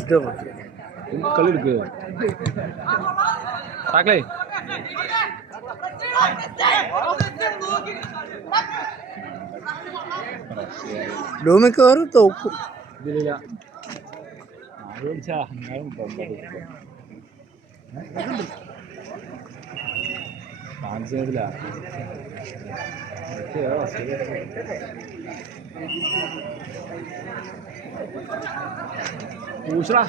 ഇത് കളി എടുക്കുക താക്കളേ ഡോമിക്കോറ് തോക്കും ഇതിലില്ല കാണിച്ചില്ല പൂശടാ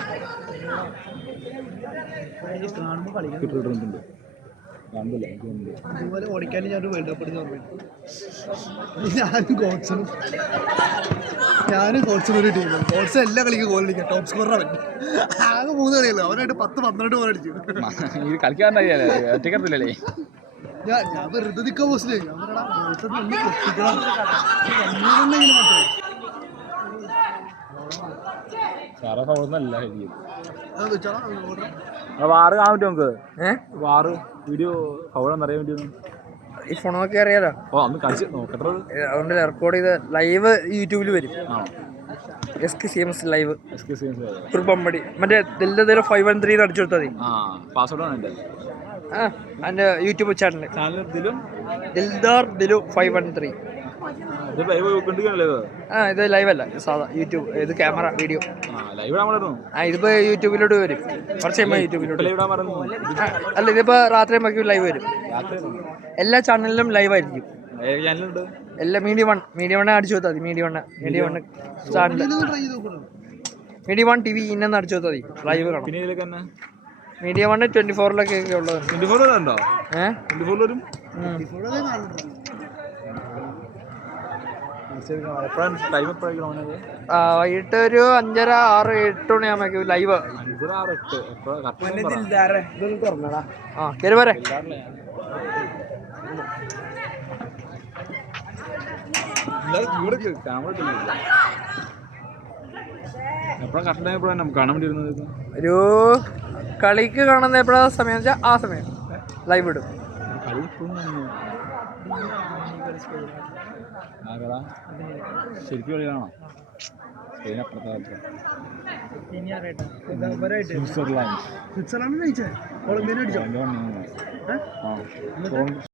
കിട്ടിട്ടുണ്ട് കണ്ടില്ല ഇതുപോലെ ഓടിക്കാൻ ഞാൻ വേൾഡ് കപ്പ് ഞാനും കോട്സും ഒരു ടീമാണ്. കോട്സ് എല്ലാ കളിക്കും ഗോൾ അടിക്കാം. ടോപ്പ് സ്കോററാണ് ആകെ 3 കളിയല്ലോ. അവരായിട്ട് 10-12 ഗോൾ അടിച്ചു. ഒറ്റക്കത്തില്ലല്ലേ ഞാൻ വെറുതെ നിൽക്കാൻ പോസ്റ്റ് വാറ് കാണാൻ പറ്റും നമുക്ക് വാറ് വീഡിയോ ഫൗളാന്ന് അറിയാൻ വേണ്ടി ഈ ഫോണൊക്കെ അറിയാലോ. അന്ന് കളിച്ച് നോക്കട്ടെ. അതുകൊണ്ട് റെക്കോർഡ് ചെയ്ത് ലൈവ് യൂട്യൂബിൽ വരും. SKCMS ലൈവ് ഒരു പമ്പടി മറ്റേ ദിൽദാർ 513 അടിച്ചു കൊടുത്താൽ മതി. പാസ്വേഡ് എൻ്റെ യൂട്യൂബ് ചാനൽ ദിൽദാർ ദിലു 513. ഇത് ലൈവ് അല്ല, സാധാ യൂട്യൂബ്. ഇത് ക്യാമറ വീഡിയോ. ഇതിപ്പോ യൂട്യൂബിലോട്ട് വരും. കുറച്ച് കഴിയുമ്പോൾ യൂട്യൂബിലോട്ട്. അല്ല, ഇതിപ്പോ രാത്രി ലൈവ് വരും. എല്ലാ ചാനലിലും ലൈവ് ആയിരിക്കും. എല്ലാ മീഡിയ വൺ അടിച്ചു കൊടുത്താൽ മതി. Media one channel media one TV ഇന്നെന്ന് അടിച്ചു കൊടുത്താൽ മതി. ലൈവ് കാണാം. മീഡിയ വൺ 24 ഉള്ളത്. വൈകിട്ട് ഒരു 5:30, 6, 8 മണിയാകുമ്പോ ലൈവ്. കയറി വരെ. ഒരു കളിക്ക് കാണുന്ന എപ്പോഴാ സമയം വെച്ചാൽ ആ സമയം ലൈവ് ഇടും. ശരിക്കും കളിയാണോ? സ്വിറ്റ്സർലാൻഡ്